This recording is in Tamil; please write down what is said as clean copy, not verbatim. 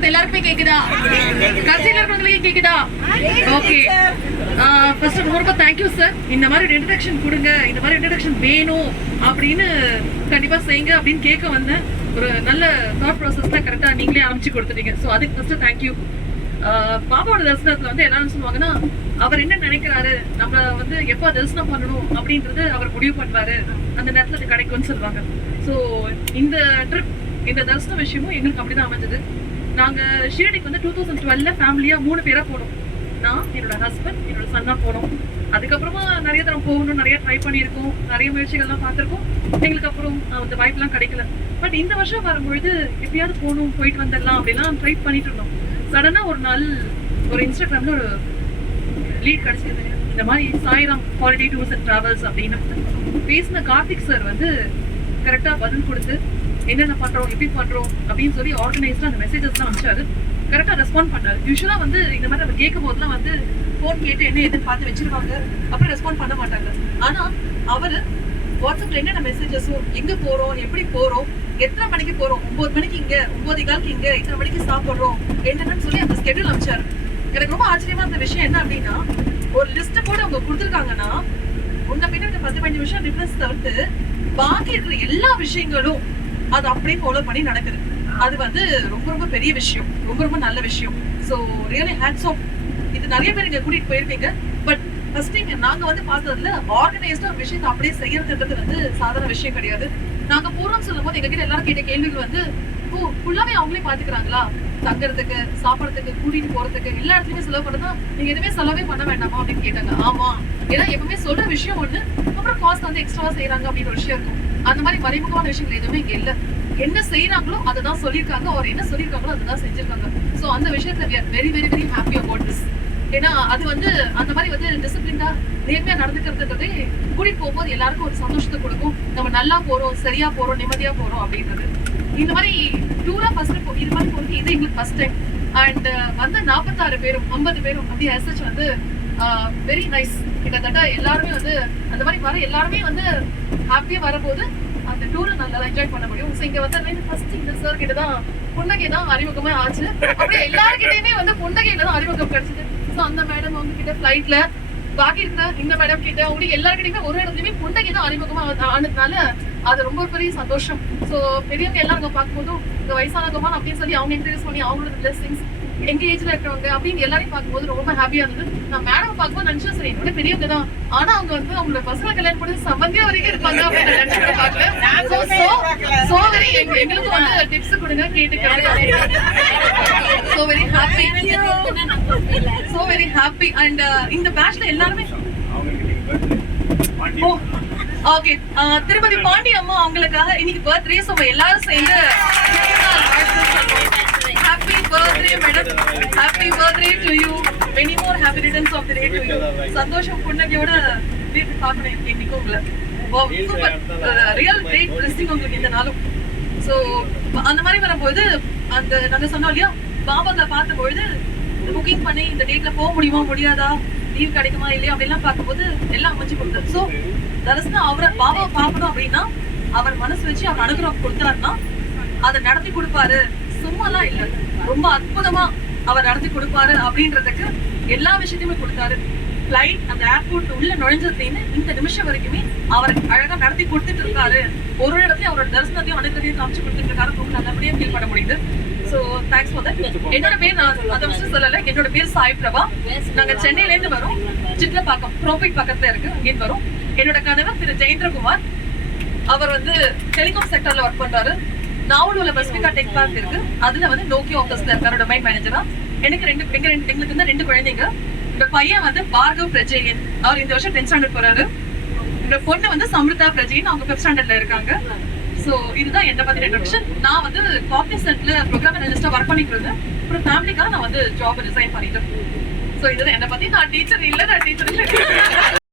இருக்கிறது எல்லாருக்குமே கேக்குதா? கட்சியில இருக்கிறவங்களுக்கு கேக்குதா? ஓகே. ஃபர்ஸ்ட் ரொம்ப தேங்க்யூ சார். இந்த மாதிரி இன்ட்ரடக்ஷன் கொடுங்க, இந்த மாதிரி இன்ட்ரடக்ஷன் வேணும் அப்படின்னு கண்டிப்பா செய்யுங்க அப்படின்னு கேட்க வந்தேன். ஒரு நல்ல தாட் ப்ராசஸ்ல கரெக்டா நீங்களே ஆரம்பிச்சு கொடுத்துட்டீங்க. ஸோ அதுக்கு ஃபர்ஸ்ட் தேங்க்யூ. பாபாவோட தரிசனத்துல வந்து எல்லாரும் சொல்லுவாங்கன்னா, அவர் என்ன நினைக்கிறாரு, நம்ம வந்து எப்ப தரிசனம் பண்ணணும் அப்படின்றது அவர் முடிவு பண்ணுவாரு, அந்த நேரத்துல அது கிடைக்கும்னு சொல்லுவாங்க. ஸோ இந்த ட்ரிப், இந்த தரிசன விஷயமும் எங்களுக்கு அப்படிதான் அமைஞ்சது. நாங்க ஷீரடிக்கு வந்து 2012 ஃபேமிலியா 3 பேரா போனோம். நான், என்னோட ஹஸ்பண்ட், என்னோட சன்னா போனோம். அதுக்கப்புறமா நிறைய தரம் போகணும், நிறைய ட்ரை பண்ணியிருக்கோம், நிறைய முயற்சிகள்லாம் பார்த்துருக்கோம். எங்களுக்கு அப்புறம் அந்த வாய்ப்புலாம் கிடைக்கல. பட் இந்த வருஷம் வரும்பொழுது எப்படியாவது போகணும், போயிட்டு வந்துடலாம் அப்படிலாம் ட்ரை பண்ணிட்டு இருந்தோம். சடனா ஒரு நாள் ஒரு இன்ஸ்டாகிராம்ல ஒரு லீட் கிடைச்சது. இந்த மாதிரி Sairam holiday tours and travels அப்படின்னு பேசின கார்த்திக் சார் வந்து கரெக்டா பதில் கொடுத்து என்னென்ன பண்றோம், எப்படி பண்றோம் அப்படின்னு சொல்லி ஆர்கனைஸ்டா அந்த மெசேஜஸ்லாம் அனுப்பிச்சாரு. கரெக்டா ரெஸ்பாண்ட் பண்ணாரு. யூஸ்வலா வந்து இந்த மாதிரி நம்ம கேட்கும் போதுலாம் வந்து போன் கேட்டு என்ன எதுன்னு பார்த்து வச்சிருவாங்க, அப்புறம் ரெஸ்பாண்ட் பண்ண மாட்டாங்க. ஆனா அவரு வாட்ஸ்அப்ல என்னென்ன மெசேஜஸோ, எங்க போறோம், எப்படி போறோம், எத்தனை மணிக்கு போறோம், 9 மணிக்கு இங்க, 9:15 இங்க, இத்தனை மணிக்கு சாப்பிடுறோம் என்னன்னு சொல்லி அந்த ஸ்கெடியூல் அனுப்பிச்சாரு. எனக்கு ரொம்ப ஆச்சரியமா இருந்த விஷயம் என்ன அப்படின்னா, ஒரு லிஸ்ட் போட அவங்க கொடுத்துருக்காங்கன்னா உன்ன பின்னாடி 10-15 விஷயம் டிஃபரன்ஸ் தவிர்த்து பாக்கி இருக்கிற எல்லா விஷயங்களும் அது அப்படியே ஃபாலோ பண்ணி நடக்குது. அது வந்து ரொம்ப ரொம்ப பெரிய விஷயம், ரொம்ப ரொம்ப நல்ல விஷயம். So really hats off. இது நிறைய பேர் இங்க கூட்டிட்டு போயிருப்பீங்க. பட் ஃபர்ஸ்ட் டைம் நாங்க வந்து பார்த்ததுல ஆர்கனைஸ்டா ஒரு விஷயத்தை அப்படியே செய்யறதுன்றது வந்து சாதாரண விஷயம் கிடையாது. நாங்க போறோம்னு சொல்லும் போது எங்ககிட்ட எல்லாரும் கேட்ட கேள்விகள் வந்து, ஓ ஃபுல்லாவே அவங்களே பாத்துக்கிறாங்களா, தங்குறதுக்கு, சாப்பிடறதுக்கு, கூட்டிட்டு போறதுக்கு எல்லா இடத்துலயுமே செலவு பண்ணா நீங்க எதுவுமே செலவே பண்ண வேண்டாமா அப்படின்னு கேட்டாங்க. ஆமா, ஏன்னா எப்பவுமே சொல்ற விஷயம் ஒண்ணு, அப்புறம் காஸ்ட் வந்து எக்ஸ்ட்ராவா செய்யறாங்க அப்படின்னு ஒரு விஷயம் இருக்கும். அந்த மாதிரி மறைமுகமான விஷயங்கள் எதுவுமே இங்க இல்ல. என்ன செய்யறாங்களோ அதை தான் சொல்லியிருக்காங்க, அவர் என்ன சொல்லியிருக்காங்களோ அதை தான் செஞ்சிருக்காங்க. ஸோ அந்த விஷயத்துல we are very very very happy about this. ஏன்னா அது வந்து அந்த மாதிரி வந்து டிசிப்ளின்டா நேர்மையா நடந்துக்கிறதுன்றதே கூட்டிட்டு போகும்போது எல்லாருக்கும் ஒரு சந்தோஷத்தை கொடுக்கும். நம்ம நல்லா போறோம், சரியா போறோம், நிம்மதியா போறோம் அப்படின்றது. இந்த மாதிரி டூரா ஃபர்ஸ்ட் இது மாதிரி போறது இது எங்களுக்கு ஃபர்ஸ்ட் டைம். அண்ட் வந்து 46 பேரும் 50 பேரும் அப்படி எஸ்எச் வந்து வெரி நைஸ். கிட்டத்தட்ட எல்லாருமே வந்து அந்த மாதிரி வர எல்லாருமே வந்து ஹாப்பியா வரும்போது அந்த டூரை நல்லா என்ஜாய் பண்ண முடியும். ஸோ இங்க வந்து ஃபர்ஸ்ட் இந்த சார் கிட்ட தான் புன்னகை தான் அறிமுகமே ஆச்சு. அப்படியே எல்லாருக்கிட்டையுமே வந்து புன்னகையில தான் அறிமுகம் கிடைச்சது. ஸோ அந்த மேடம் அவங்க கிட்ட ஃபிளைட்ல, பாக்கி இருக்கிற இந்த மேடம் கிட்ட அவங்களுக்கு எல்லாருக்கிட்டையுமே ஒரு இடத்துலயுமே புன்னகை தான் அறிமுகமா ஆனதுனால அது ரொம்ப பெரிய சந்தோஷம். ஸோ பெரியவங்க எல்லாம் அங்க பார்க்கும்போதும் இந்த வயசானவங்கமா அப்படின்னு சொல்லி அவங்க இன்ட்ரடியூஸ் பண்ணி அவங்களோட பிளெஸிங்ஸ், எங்க ஏஜ்ல இருக்கிறவங்க அப்படின்னு எல்லாரையும் பார்க்கும்போது ரொம்ப ஹாப்பியா இருந்தது. நான் மேடம் பார்க்கும்போது நினைச்சேன் சரி என்னோட பெரியவங்க தான், ஆனா அவங்க வந்து அவங்களோட பசங்க கல்யாணம் பண்ணி சம்பந்தியா வரைக்கும் இருப்பாங்க அப்படின்னு நினைச்சு பாக்கேன். எங்களுக்கு வந்து டிப்ஸ் கொடுங்க கேட்டுக்கிறேன். So very happy. So very happy. And இந்த பேட்ச்ல எல்லாருமே ஓகே, திருமதி பாண்டி அம்மா அவங்களுக்காக இன்னைக்கு பர்த்டே. ஸோ எல்லாரும் சேர்ந்து happy birthday madam, happy birthday to you, many more happy returns of the day to you. சந்தோஷம் புன்னகையோட வீட்டு பார்க்கணும் இன்னைக்கு உங்களை. சூப்பர், ரியல் கிரேட் பிளெஸிங் உங்களுக்கு இந்த நாளும். ஸோ அந்த மாதிரி வரும்போது அந்த நாங்க சொன்னோம் இல்லையா, பாபாவை பார்த்தபொழுது புக்கிங் பண்ணி இந்த டேட்ல போக முடியுமா முடியாதா, லீவ் கிடைக்குமா இல்லையா அப்படிலாம் பார்க்கும்போது எல்லாம் அமைச்சு கொடுத்தாரு. ஸோ தரிசனம் அவரை பாபாவை பார்க்கணும் அப்படின்னா அவர் மனசு வச்சு அவர் அனுகிரகம் கொடுத்தாருன்னா அதை நடத்தி கொடுப்பாரு. சும்மாலாம் இல்லை, ரொம்ப அற்புதமா அவர் நடத்தி கொடுப்பாரு அப்படின்றதுக்கு எல்லா விஷயத்தையுமே கொடுத்தாரு. பிளைட் அந்த ஏர்போர்ட் உள்ள நுழைஞ்சதுலேருந்து இந்த நிமிஷம் வரைக்குமே அவர் அழகா நடத்தி கொடுத்துட்டு இருக்காரு. ஒரு இடத்துலயும் அவரோட தரிசனத்தையும் அனுகிரகத்தையும் காமிச்சு கொடுத்துட்டு இருக்காரு. ரொம்ப நல்லபடியா ஃபீல் பண்ண முடியுது. So thanks for that. என்னோட பேர் நான் அதை விஷயம் சொல்லலை, என்னோட பேர் சாய் பிரபா. நாங்க சென்னையில இருந்து வரோம், சிட்லப்பாக்கம் ப்ரோபிட் பக்கத்துல இருக்கு, அங்கேருந்து வரோம். என்னோட கணவர் திரு ஜெயேந்திரகுமார், அவர் வந்து டெலிகாம் செக்டர்ல ஒர்க் பண்றாரு. நாவலூர்ல பசிபிகா டெக் பார்க் இருக்கு, அதுல வந்து நோக்கியோ ஆஃபீஸ்ல இருக்காரு டொமைன் மேனேஜரா. எங்களுக்கு வந்து 2 குழந்தைங்க. இந்த பையன் வந்து பார்கவ் பிரஜயன், அவர் இந்த வருஷம் 10th ஸ்டாண்டர்ட் போறாரு. இந்த பொண்ணு வந்து சம்ருதா பிரஜயன், அவங்க 5th ஸ்டாண்டர்ட்ல இருக்காங்க. ஸோ இதுதான் என்ன பத்தி இன்ட்ரோடக்ஷன். நான் வந்து காக்னிசன்ட்ல ப்ரோக்ராம் அனலிஸ்டா ஒர்க் பண்ணிட்டு இருந்தேன். அப்புறம் ஃபேமிலிக்காக நான் வந்து ஜாப் ரிசைன் பண்ணிட்டேன். ஸோ இதுதான் என்ன பத்தி. நான் டீச்சர் இல்லை.